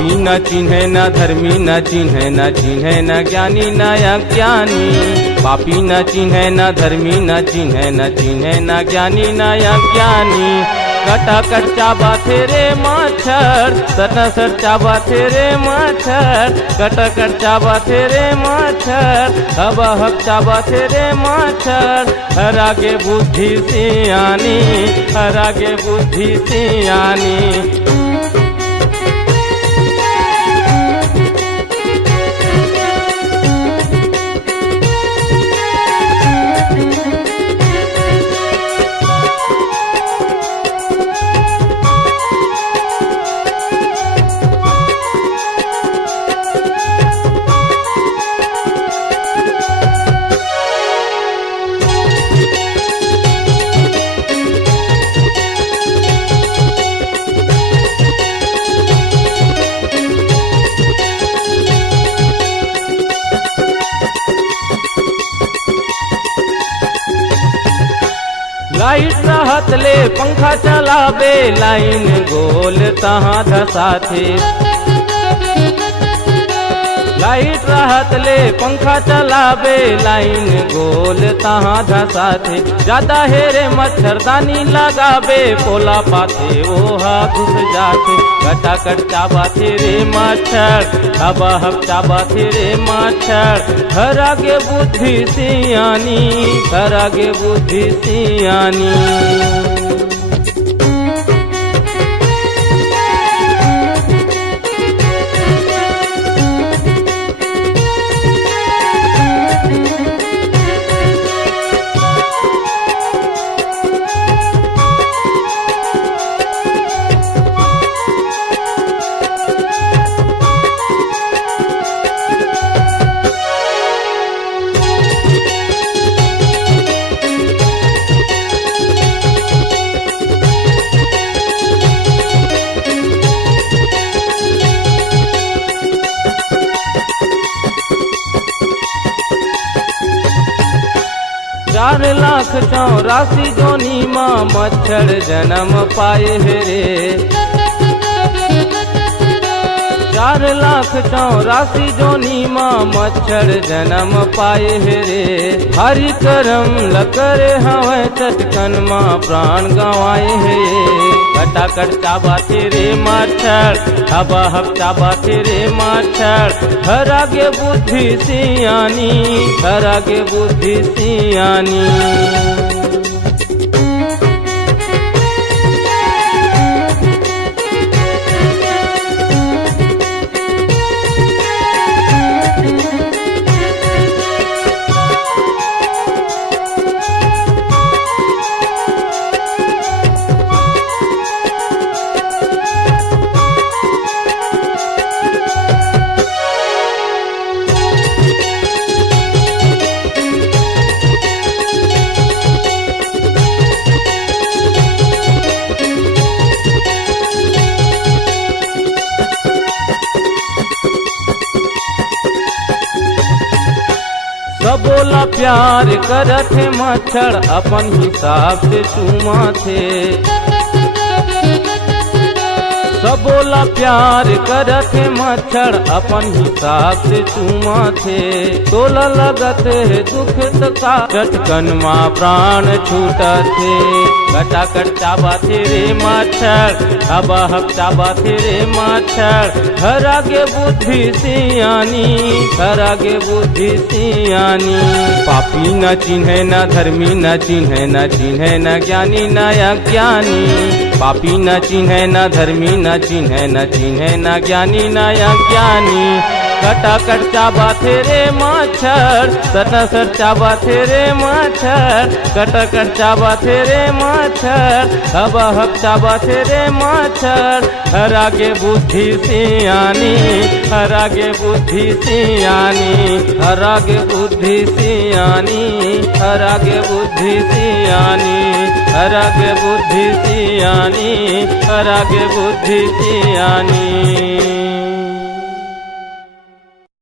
पापी न चिन्हे न धर्मी न चिन्हे न चिन्हे न ज्ञानी न अज्ञानी। पापी न चिन्हे न धर्मी न चिन्हे न चिन्हे न ज्ञानी न अज्ञानी। कटाकट चाबा तेरे मच्छर सटासट चाबा तेरे मच्छर। कटाकट चाबा तेरे मच्छर हवा हक चाबा तेरे मच्छर। हरागे बुद्धि सियानी हरागे बुद्धि सियानी। लाइट रहत ले पंखा चलावे लाइन गोल तहाँ धसाथे। लाइट रहत ले पंखा चलावे लाइन गोल तहाँ धसाथे। ज्यादा हेरे मच्छरदानी लगावे पोला पाथे ओहा घुस जाथे। कटाकट चाबा तेरे मच्छर हवा हक चाबा तेरे मच्छर। हरागे बुद्धि सियानी हरागे बुद्धि सियानी। चार लाख 84 जोनी माँ मच्छर जन्म पाए रे। 4 लाख 84 जोनी माँ मच्छर जन्म पाए रे। हरि करम लकरे हवे चटकन माँ प्राण गंवाए है। कटाकट चाबा तेरे मच्छर हवा हक चाबा तेरे मच्छर। हरागे बुद्धि सियानी हरागे बुद्धि सियानी। सबोला प्यार करत है मच्छर अपन हिसाब से चूमा थे। सबोला प्यार करत है मच्छर अपन हिसाब से चूमा थे। तोला लगत है दुख का चटकन माँ प्राण छूटा थे। कटाकट चाबा तेरे मच्छर हवा हक चाबा तेरे मच्छर। हरागे बुद्धि सियानी हरागे बुद्धि सियानी। पापी न चिन्हे न धर्मी न चिन्हे न चिन्हे न ज्ञानी न अज्ञानी। पापी न चिन्हे न धर्मी न चिन्हे न चिन्हे न ज्ञानी न अज्ञानी। कटाकट चाबा तेरे मच्छर सटासट चाबा तेरे मच्छर। कटाकट चाबा तेरे मच्छर हवा हक चाबा तेरे मच्छर। हरागे बुद्धि सियानी हरागे बुद्धि सियानी हरागे बुद्धि सियानी हरागे बुद्धि सियानी हरागे बुद्धि सियानी हरागे बुद्धि सियानी।